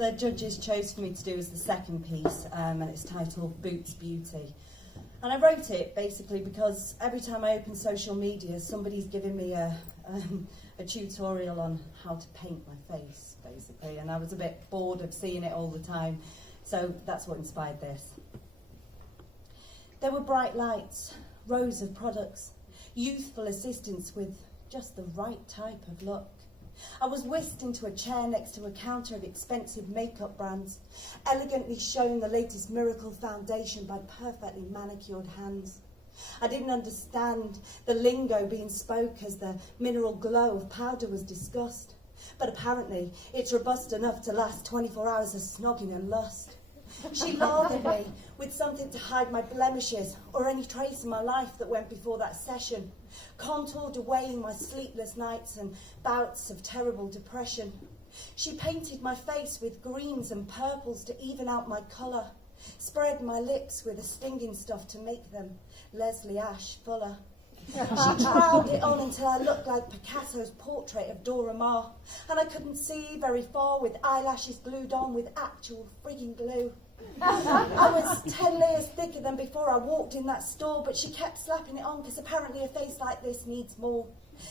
the judges chose for me to do as the second piece, and it's titled Boots Beauty. And I wrote it basically because every time I open social media, somebody's giving me a tutorial on how to paint my face, basically, and I was a bit bored of seeing it all the time, so that's what inspired this. There were bright lights, rows of products, youthful assistants with just the right type of look. I was whisked into a chair next to a counter of expensive makeup brands, elegantly shown the latest miracle foundation by perfectly manicured hands. I didn't understand the lingo being spoke as the mineral glow of powder was discussed, but apparently it's robust enough to last 24 hours of snogging and lust. She lathered me with something to hide my blemishes or any trace in my life that went before that session, contoured away my sleepless nights and bouts of terrible depression. She painted my face with greens and purples to even out my colour, spread my lips with a stinging stuff to make them Leslie Ash fuller. She troweled it on until I looked like Picasso's portrait of Dora Maar, and I couldn't see very far with eyelashes glued on with actual frigging glue. I was 10 layers thicker than before I walked in that store, but she kept slapping it on because apparently a face like this needs more.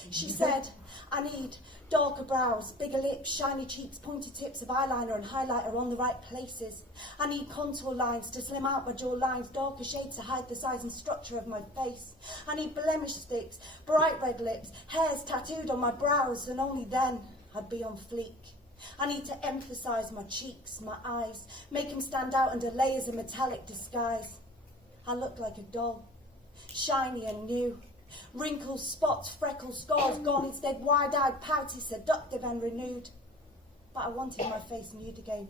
She said, I need darker brows, bigger lips, shiny cheeks, pointed tips of eyeliner and highlighter on the right places. I need contour lines to slim out my jawlines, darker shades to hide the size and structure of my face. I need blemish sticks, bright red lips, hairs tattooed on my brows, and only then I'd be on fleek. I need to emphasise my cheeks, my eyes, make them stand out under layers of metallic disguise. I look like a doll, shiny and new. Wrinkles, spots, freckles, scars gone, instead wide-eyed, pouty, seductive and renewed. But I wanted my face nude again.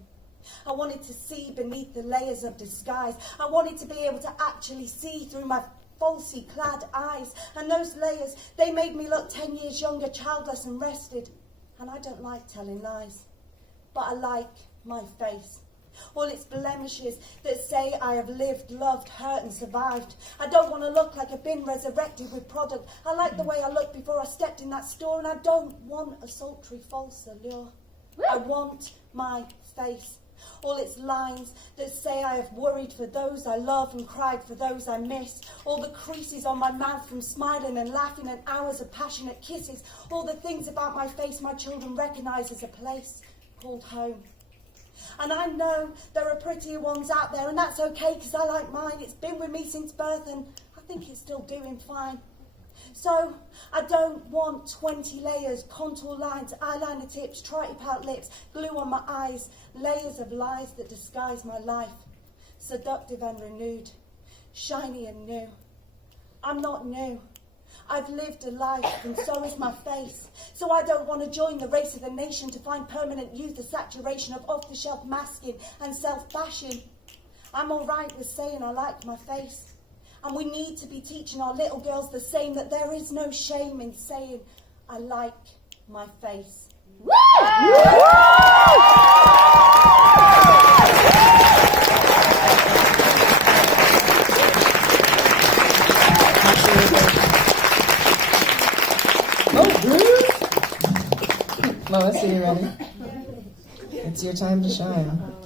I wanted to see beneath the layers of disguise. I wanted to be able to actually see through my falsely clad eyes. And those layers, they made me look 10 years younger, childless and rested. And I don't like telling lies, but I like my face. All its blemishes that say I have lived, loved, hurt and survived. I don't want to look like I've been resurrected with product. I like the way I looked before I stepped in that store, and I don't want a sultry false allure. I want my face. All its lines that say I have worried for those I love and cried for those I miss. All the creases on my mouth from smiling and laughing and hours of passionate kisses. All the things about my face my children recognise as a place called home. And I know there are prettier ones out there, and that's okay because I like mine. It's been with me since birth and I think it's still doing fine. So I don't want 20 layers, contour lines, eyeliner tips, tritty pout lips, glue on my eyes, layers of lies that disguise my life, seductive and renewed, shiny and new. I'm not new. I've lived a life, and so is my face. So I don't want to join the race of the nation to find permanent youth, a saturation of off-the-shelf masking and self-bashing. I'm all right with saying I like my face. And we need to be teaching our little girls the same, that there is no shame in saying I like my face. Woo! Lois, are you ready? It's your time to shine.